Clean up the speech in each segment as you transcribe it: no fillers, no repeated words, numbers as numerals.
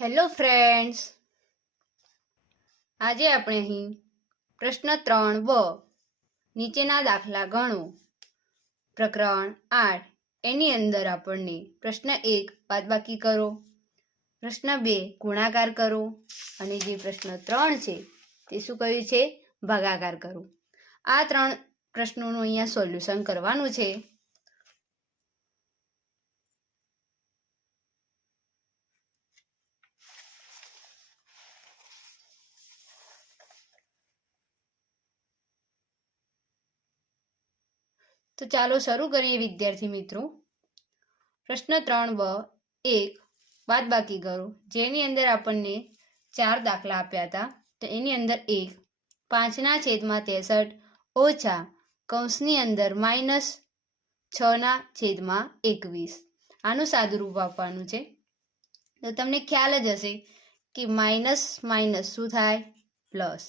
Hello friends, આજે આપણે અહીં પ્રશ્ન 3 બ નીચેના દાખલા ગણો પ્રકરણ 8 એની અંદર આપણને પ્રશ્ન 1 બાદબાકી કરો, પ્રશ્ન 2 ગુણાકાર કરો અને જે પ્રશ્ન 3 છે તે શું કહ્યું છે? ભાગાકાર કરો. આ 3 પ્રશ્નોનું અહીંયા સોલ્યુશન કરવાનું છે. તો ચાલો શરૂ કરીએ વિદ્યાર્થી મિત્રો. પ્રશ્ન 3 બ 1 બાદબાકી કરો, જેની અંદર આપણને 4 દાખલા આપ્યા હતા. તો એની અંદર 1 5/63 ઓછા કૌંસની અંદર -6/21 આનું સાદુરૂપ આપવાનું છે. તો તમને ખ્યાલ જ હશે કે માઇનસ માઇનસ શું થાય? Plus,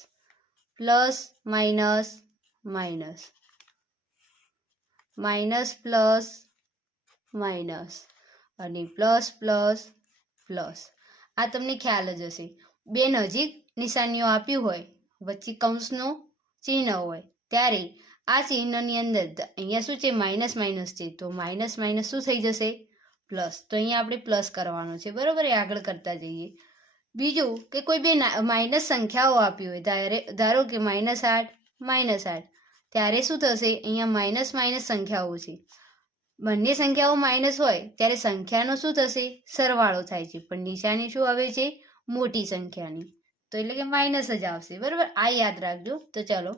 plus minus minus, minus plus minus અને પ્લસ પ્લસ પ્લસ. આ તમને ખ્યાલ જ હશે. બે નજીક નિશાનીઓ આપ્યું હોય, વચ્ચે કૌંસનું ચિહ્ન હોય, ત્યારે આ ચિહ્નની અંદર અહીંયા શું છે? માઇનસ માઇનસ છે, તો માઇનસ માઇનસ શું થઈ જશે? પ્લસ. તો અહીંયા આપણે પ્લસ કરવાનો છે, બરોબર? એ આગળ કરતા જઈએ. બીજું કે કોઈ બે માઇનસ સંખ્યાઓ આપી હોય, ધારો કે -8 ત્યારે શું થશે? અહીંયા માઇનસ માઇનસ સંખ્યાઓ છે, બંને સંખ્યાઓ માઇનસ હોય ત્યારે સંખ્યાનો શું થશે? સરવાળો થાય છે, પણ નિશાની શું આવે છે? મોટી સંખ્યાની, તો એટલે કે માઇનસ જ આવશે, બરાબર? આ યાદ રાખજો. તો ચલો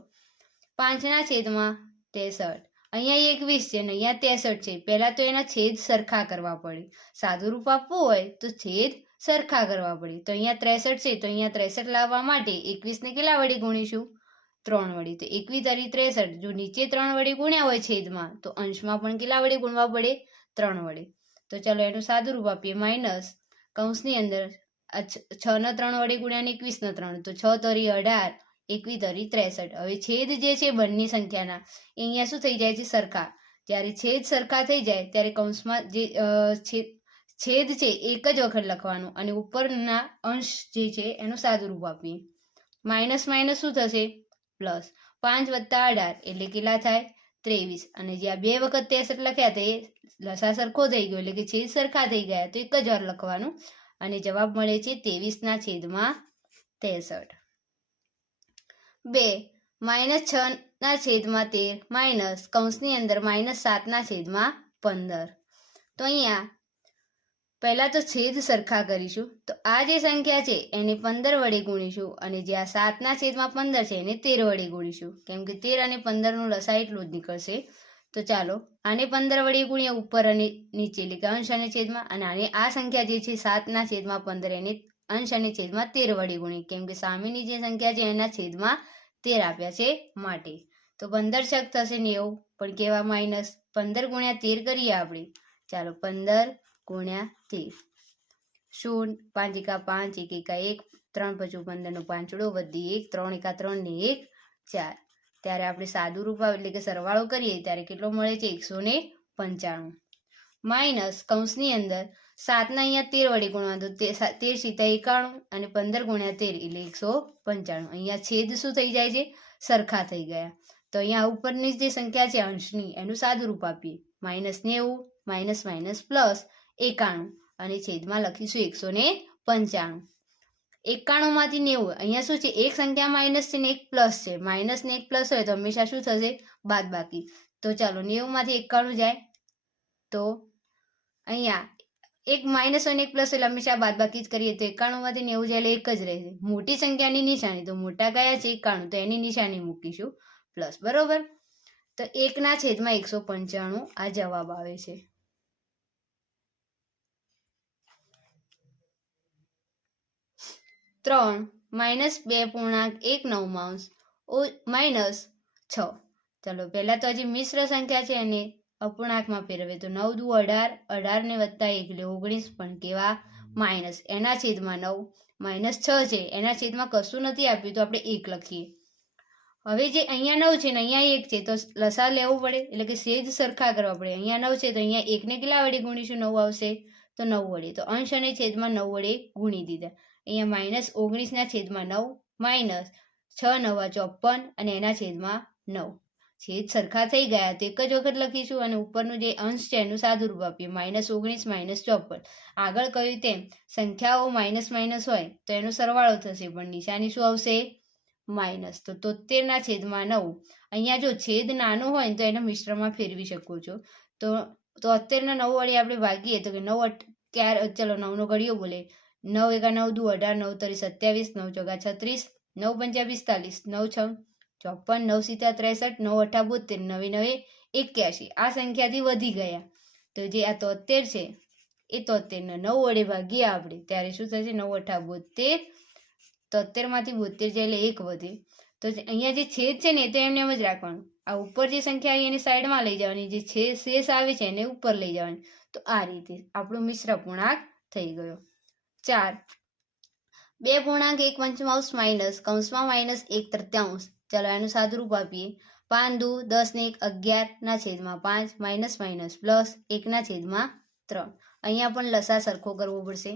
5/63 અહીંયા 21 છે અને અહીંયા 63 છે. પહેલા તો એના છેદ સરખા કરવા પડે. સાદુરૂપ આપવું હોય તો છેદ સરખા કરવા પડે. તો અહીંયા 63 છે, તો અહીંયા 63 લાવવા માટે 21 ને કેટલા વડે ગુણીશું? 3 વડે. તો 21 * 63, જો નીચે 3 વડે ગુણ્યા હોય છેદમાં, તો અંશમાં પણ કેટલા વડે ગુણવા પડે? 3 વડે. તો ચલો એનું સાદુરૂપ આપીએ. માઇનસ કૌંસની અંદર 6/3 વડે ગુણ્યા 21/3, તો 6 * 18, 21 * 63. હવે છેદ જે છે બંને સંખ્યાના એ અહીંયા શું થઈ જાય છે? સરખા. જ્યારે છેદ સરખા થઈ જાય ત્યારે કૌંસમાં જે છેદ છે એક જ વખત લખવાનું અને ઉપરના અંશ જે છે એનું સાદુરૂપ આપીએ. માઇનસ માઇનસ શું થશે? પ્લસ. 5 + 18 એટલે કેટલા થાય? 23. અને જે આ 2 વખત 63 લખ્યા હતા એ લસા સરખો થઈ ગયો, એટલે કે છેદ સરખા થઈ ગયા, તો એક જ વાર લખવાનું અને જવાબ મળે છે 23/63. 2 -6/13 માઇનસ કૌંસની અંદર -7/15. તો અહીંયા પહેલા તો છેદ સરખા કરીશું. તો આ જે સંખ્યા છે એને 15 વડે ગુણીશું અને જે આ 7/15 છે એને 13 વડે ગુણીશું, કેમ કે 13 અને 15 નું લસા એટલું જ નીકળશે. તો ચાલો આને 15 વડે ગુણીએ ઉપર અને નીચે, એટલે કે અંશ અને છેદમાં, અને આને આ સંખ્યા જે છે 7/15 એને અંશ અને છેદમાં 13 વડે ગુણીએ, કેમ કે સામેની જે સંખ્યા છે એના છેદમાં 13 આપ્યા છે માટે. તો 15 છક થશે 90, પણ કેવા? માઇનસ. 15 × 13 કરીએ આપણે. ચાલો 15 × 13, 0, 5 × 5, 1 × 1, 3 × 15 નો 5 વધી 1, 3 × 3 ને 1, 4. ત્યારે આપણે સાદુરૂપ એટલે કે સરવાળો કરીએ ત્યારે કેટલો મળે છે? 195. માઇનસ કૌંસની અંદર 7 ને અહીંયા 13 વડે ગુણવાનું, તો 13 × 91 અને 15 × 13 એટલે 195. અહીંયા છેદ શું થઈ જાય છે? સરખા થઈ ગયા. તો અહીંયા ઉપરની જે સંખ્યા છે અંશની એનું સાદુરૂપ આપીએ. -90, માઇનસ માઇનસ પ્લસ 91 અને છેદમાં લખીશું 195. 91 માંથી 90, અહીંયા શું છે? એક સંખ્યા માઇનસ છે ને એક પ્લસ છે. માઇનસ ને એક પ્લસ હોય તો હંમેશા શું થશે? બાદબાકી. તો ચાલો 90 માંથી 91 જાય, તો અહીંયા એક માઇનસ અને એક પ્લસ એટલે હંમેશા બાદબાકી જ કરીએ. તો 91 માંથી 90 જાય એટલે એક જ રહેશે. મોટી સંખ્યાની નિશાની, તો મોટા કયા છે? 91, તો એની નિશાની મૂકીશું પ્લસ, બરોબર? તો 1/195 આ જવાબ આવે છે. -2.19 માઇનસ 6. ચલો પહેલા તો હજી મિશ્ર સંખ્યા છે અને અપૂર્ણાંકમાં ફેરવે. તો 9 દુ 18, 18 ને વત્તા 1 એટલે 19, પણ કેવા? માઇનસ. એના છેદમાં 9, -6 છે એના છેદમાં કશું નથી આપ્યું, તો આપણે 1 લખીએ. હવે જે અહીંયા 9 છે ને અહીંયા 1 છે, તો લસા લેવું પડે, એટલે કે છેદ સરખા કરવા પડે. અહીંયા 9 છે તો અહીંયા 1 ને કેટલા વડે ગુણીશું? 9 આવશે. તો 9 વડે, તો અંશ અને છેદમાં 9 વડે ગુણી દીધા. અહીંયા -19 છેદમાં 9 માઇનસ 6 × 9 = 54 અને એના છેદમાં 9. છેદ સરખા થઈ ગયા તો એક જ વખત લખીશું અને ઉપરનું જે અંશ છે એનું સાદુરૂપ આપીએ. -19 - 54. આગળ કહ્યું તેમ સંખ્યાઓ માઇનસ માઇનસ હોય તો એનો સરવાળો થશે, પણ નિશાની શું આવશે? માઇનસ. તો 73 છેદમાં 9. અહીંયા જો છેદ નાનો હોય તો એને મિશ્રમાં ફેરવી શકો છો. તો 73 9 વડે આપણે ભાગીએ તો કે 9 ચલો 9 નો ઘડિયો બોલે. 9 × 9 = 18, 9 × 3 = 27, 9 × 4 = 36, 9 × 5 = 45, 9 × 6 = 54, 9 × 7 = 63, 9 × 8 = 72, 9 × 9 = 81. આ સંખ્યાથી વધી ગયા તો જે આ 73 છે એ 73 ને 9 વડે ભાગીએ આપણે ત્યારે શું થશે? 9 × 8 = 72. 73 માંથી 72 જાય એટલે 1 વધે. તો અહીંયા જે છેદ છે ને એ તો એમને એમ જ રાખવાનું. આ ઉપર જે સંખ્યા આવી એની સાઈડમાં લઈ જવાની, જે શેષ આવે છે એને ઉપર લઈ જવાની. તો આ રીતે આપણો મિશ્ર પૂર્ણાંક થઈ ગયો. 4 2.1 માઇનસ કૌંસમાં -1/3. ચાલો એનું સાદુરૂપ આપીએ. 5 દુ 10 ને 1 11 છેદમાં 5 માઇનસ માઇનસ પ્લસ 1 છેદમાં 3. અહીંયા પણ લસા સરખો કરવો પડશે.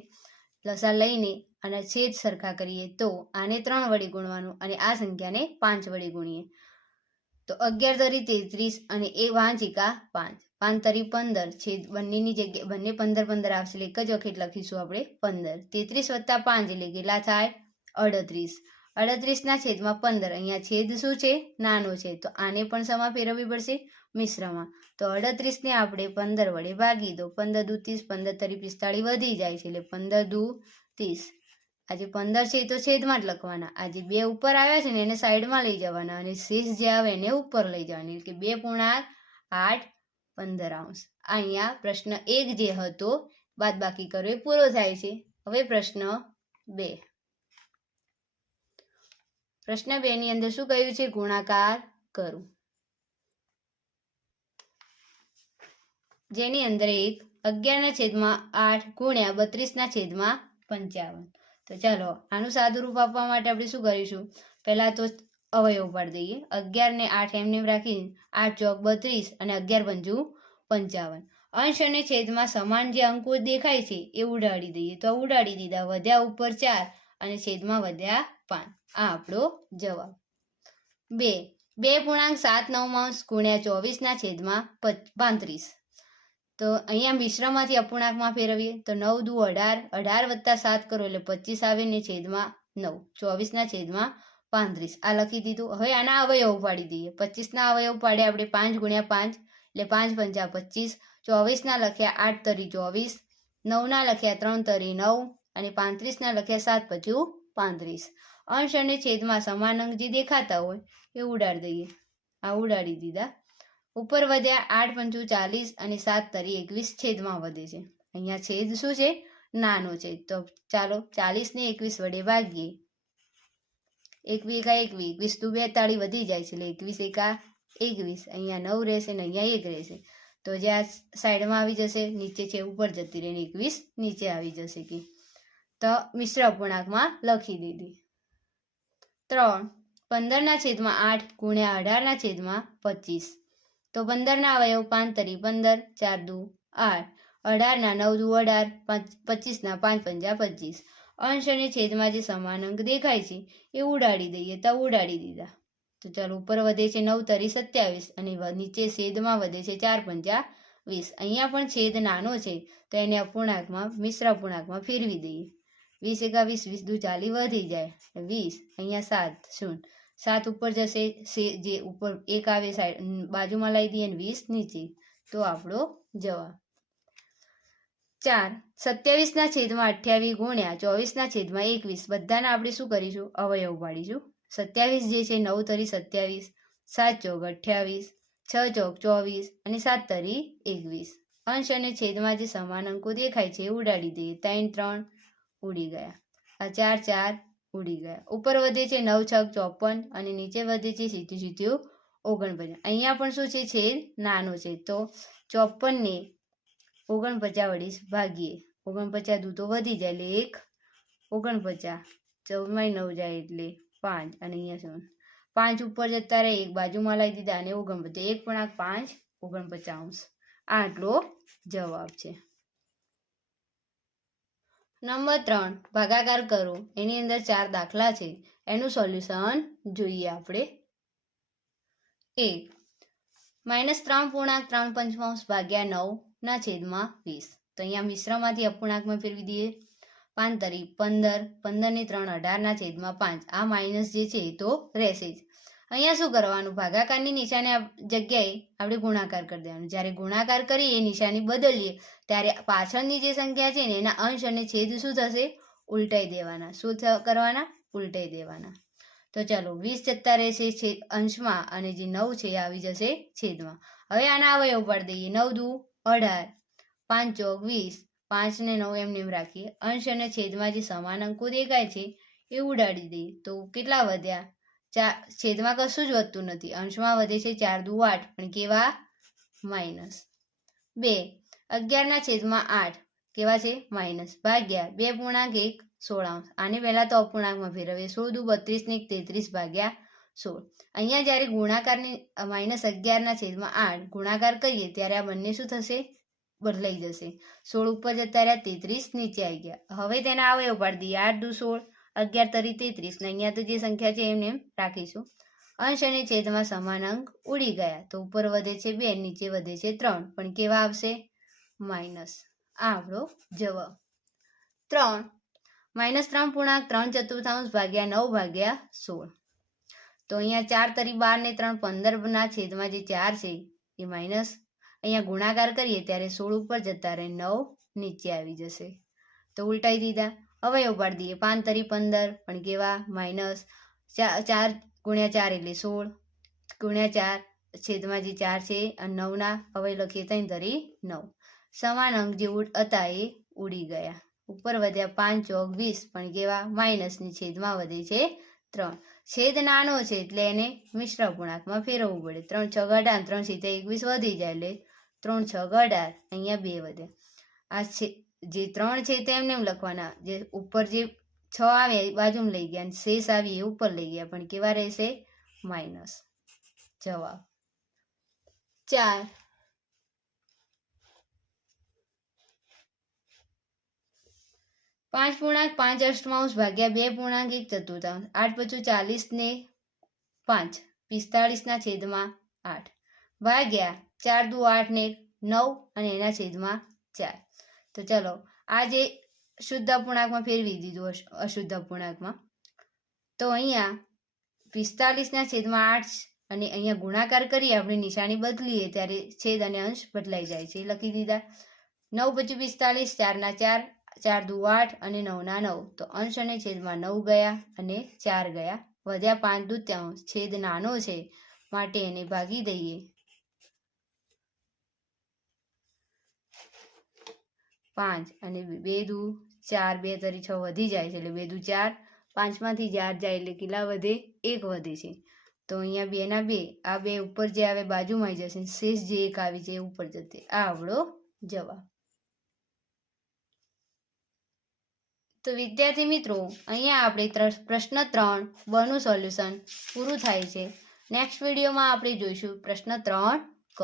લસા લઈને અને છેદ સરખા કરીએ તો આને 3 વડે ગુણવાનું અને આ સંખ્યાને 5 વડે ગુણીએ તો 11 * 33 અને 5 × 5. 5 * 15 છેદ બંનેની જગ્યાએ બંને 15 15 આવશે એટલે એક જ વખત લખીશું આપણે 15. 33 + 5 એટલે કેટલા થાય? 38. 38 છેદમાં 15. અહીંયા છેદ શું છે? નાનો છે તો આને પણ સમા ફેરવવી પડશે મિશ્રમાં. તો 38 ને આપણે 15 વડે ભાગી દો. 15 દુ 30, 15 તરી 45 વધી જાય છે એટલે 15 દુ 30. આ જે 15 છે એ તો છેદમાં જ લખવાના. આ જે 2 ઉપર આવ્યા છે ને એને સાઈડમાં લઈ જવાના અને શેષ જે આવે એને ઉપર લઈ જવાની એટલે કે 2.815. અહીંયા પ્રશ્ન 1 જે હતો બાદબાકી કરો એ પૂરો થાય છે. હવે પ્રશ્ન 2. પ્રશ્ન 2 ની અંદર શું કહ્યું છે? ગુણાકાર કરો. જેની અંદર 11/8 ગુણ્યા 32/55. તો ચાલો આનું સાદુરૂપ આપવા માટે આપણે શું કરીશું? પહેલા તો અવયવ પાડી દઈએ. 11 ને 8 એમને રાખી 8 ચોક 32 અને 11 × 5 = 55. અંશ અને છેદમાં સમાન જે અંકો દેખાય છે એ ઉડાડી દઈએ તો ઉડાડી દીધા. વધ્યા ઉપર 4 અને છેદમાં વધ્યા 5. આ આપણો જવાબ. 2 2.79 ગુણ્યા 24/35. તો અહીંયા મિશ્રમાંથી અપૂર્ણાંકમાં ફેરવીએ તો 9 દુ 18, 18 + 7 કરો એટલે 25 આવે ને છેદમાં 9, 24/35. આ લખી દીધું. હવે આના અવયવ પાડી દઈએ. 25 ના અવયવ પાડ્યા આપણે 5 × 5 એટલે 5 × 5 = 25. 24 ના લખ્યા 8 તરી 24, 9 ના લખ્યા 3 તરી 9 અને 35 ના લખ્યા 7 × 35. અંશ અને છેદમાં સમાન અંક જે દેખાતા હોય એ ઉડાડી દઈએ. આ ઉડાડી દીધા. ઉપર વધ્યા 8 × 5 = 40 અને 7 તરી 21 છેદમાં વધે છે. અહીંયા છેદ શું છે? નાનો છે. તો ચાલો 40 ને 21 વડે ભાગીએ. 21 × 21, 21 દુ 42 વધી જાય છે એટલે 21 × 21. અહીંયા 9 રહેશે ને અહીંયા 1 રહેશે તો જે આ સાઈડમાં આવી જશે, નીચે છે ઉપર જતી રહે 21 નીચે આવી જશે કે તો મિશ્ર અપૂર્ણાંકમાં લખી દીધી. 3 15/8 ગુણ્યા 18/25. તો 15 ના અવયવ 5 તરી 15, 4 દુ 8, 18 ના 9 દુ 18, 25 ના 5 × 5 = 25. અંશ અને છેદમાં જે સમાન અંક દેખાય છે એ ઉડાડી દઈએ તો ઉડાડી દીધા. તો ચાલો ઉપર વધે છે 9 તરી 27 અને નીચે છેદમાં વધે છે 4 × 5 = 20. અહીંયા પણ છેદ નાનો છે તો એને અપૂર્ણાંકમાં મિશ્ર અપૂર્ણાંકમાં ફેરવી દઈએ. 20 × 20, 20 દુ 40 વધી જાય 20. અહીંયા 7 શૂન્ય 7 ઉપર જશે, જે ઉપર 1 આવે બાજુમાં લાવી દઈએ અને 20 નીચે. તો આપણો જવાબ. 4 27/28 ગુણ્યા 24/21. બધાના આપણે શું કરીશું? અવયવ પાડીશું. 27 જે છે 9 તરી 27, 7 ચોક 28, 6 ચોક 24 અને 7 તરી 21. અંશ અને છેદમાં જે સમાન અંકો દેખાય છે એ ઉડાડી દઈએ. 3 3 ઉડી ગયા. આ 4 4 ઉડી ગયા. ઉપર વધે છે 9 × 6 = 54 અને નીચે વધે છે સીધું સીધું 49. અહીંયા પણ શું છે? છેદ નાનો છે તો 54 ને 49 વડે ભાગીએ. 49 દુ તો વધી જાય એટલે 1 49, 14 9 જાય એટલે 5 અને અહીંયા 5 ઉપર જતા રહે, એક બાજુમાં લાવી દીધા અને 49 1.5 49. આટલો જવાબ છે. નંબર 3 ભાગાકાર કરો. એની અંદર 4 દાખલા છે, એનું સોલ્યુશન જોઈએ આપણે. 1 -3.3 ભાગ્યા 9 ના છેદમાં 20. તો અહીંયા મિશ્રમાંથી અપૂર્ણાંકમાં ફેરવી દઈએ. 5 તરી 15, 15 ને 3 18 ના છેદમાં 5. આ માઇનસ જે છે એ તો રહેશે જ. અહીંયા શું કરવાનું, ભાગાકારની નિશાની જગ્યાએ આપણે ગુણાકાર કરી દેવાનું. જ્યારે ગુણાકાર કરીએ નિશાની બદલીએ ત્યારે પાછળની જે સંખ્યા છે ને એના અંશ અને છેદ શું થશે, ઉલટાઈ દેવાના. શું કરવાના, ઉલટાઈ દેવાના. તો ચાલો 20 જતા રહેશે અંશમાં અને જે 9 છે એ આવી જશે છેદમાં. હવે આના અવયવ પાડી દઈએ. 9 દુ 18, 5 ચોક 20, 5 ને 9 એમને એમ રાખીએ. અંશ અને છેદમાં જે સમાન અંકો દેખાય છે એ ઉડાડી દઈએ. તો કેટલા વધ્યા, છેદમાં કશું જ વધતું નથી, અંશમાં વધે છે 4 દુ 8, પણ કેવા, માઇનસ. 2 11 ના છેદમાં 8 કેવા છે, માઇનસ, ભાગ્યા 2.1 16. આને પહેલા તો અપૂર્ણાંકમાં ફેરવીએ. 16 દુ 32 ને 33 ભાગ્યા 16. અહીંયા જ્યારે ગુણાકારની -11 ના છેદમાં 8 ગુણાકાર કરીએ ત્યારે આ બંને શું થશે, બદલાઈ જશે. 16 ઉપર જતા રહ્યા, 33 નીચે આવી ગયા. હવે તેના અવયવ પાડી દઈએ. 8 દુ 16, 11 તરી 33, ને અહીંયા તો જે સંખ્યા છે એમને એમ રાખીશું. અંશ અને છેદમાં સમાન અંક ઉડી ગયા. તો ઉપર વધે છે 2, નીચે વધે છે 3, પણ કેવા આવશે, માઇનસ. આ આપણો જવાબ. 3 -3.3 ભાગ્યા 9 ભાગ્યા 16. તો અહીંયા 4 તરી 12 ને 3 15 ના છેદમાં જે 4 છે એ માઇનસ. અહીંયા ગુણાકાર કરીએ ત્યારે 16 ઉપર જતા રહે, 9 નીચે આવી જશે. તો ઉલટાઈ દીધા. અવયવ પાડી દઈએ. 5 તરી 15, પણ કેવા, માઇનસ. 4 ગુણ્યા 4 એટલે 16, ગુણ્યા 4 છેદમાં જે 4 છે અને 9 ના અવયવ લખીએ 3 તરી 9. સમાન અંક જે હતા એ ઉડી ગયા. ઉપર વધ્યા 5 ચોક 20, પણ કેવા, માઇનસની છેદમાં વધે છે 3. છેદ નાનો છે એટલે એને મિશ્ર અપૂર્ણાંકમાં ફેરવવું પડે. 3 6 18, 3 7 21 વધી જાય એટલે 3 6 18, અહીંયા 2 વધે. આ જે 3 છે તેમને એમ લખવાના, જે ઉપર જે 6 આવે બાજુમાં લઈ ગયા, શેષ આવી એ ઉપર લઈ ગયા, પણ કેવા રહેશે, માઇનસ. જવાબ. 4 5.5 ભાગ્યા 2.1 8 × 40 ને 5 45 ના છેદમાં 8 ભાગ્યા 4 દુ 8 ને 9 અને એના છેદમાં 4. તો ચલો આ જે શુદ્ધ અપૂર્ણાંકમાં ફેરવી દીધું અશુદ્ધ અપૂર્ણાંકમાં. તો અહીંયા 45 ના છેદમાં 8 અને અહીંયા ગુણાકાર કરીએ આપણે નિશાની બદલીએ ત્યારે છેદ અને અંશ બદલાઈ જાય છે. લખી દીધા. 9 × 45, 4 ના 4, 4 દુ 8 અને 9 ના 9. તો અંશ અને છેદમાં 9 ગયા અને 4 ગયા. વધ્યા 5 દૂત્યાંશ. છેદ નાનો છે માટે એને ભાગી દઈએ. 5 અને 2 દુ 4, 2 તરી 6 વધી જાય છે એટલે 2 દુ 4, 5 માંથી 4 જાય એટલે કેટલા વધે, 1 વધે છે. તો અહીંયા 2 ના 2, આ 2 ઉપર જે આવે બાજુમાં આવી જશે, શેષ જે 1 આવી જાય ઉપર જશે. આ આપણો જવાબ. તો વિદ્યાર્થી મિત્રો, અહીંયા આપણે પ્રશ્ન 3 બ નું સોલ્યુશન પૂરું થાય છે. નેક્સ્ટ વિડીયોમાં આપણે જોઈશું પ્રશ્ન 3 ક.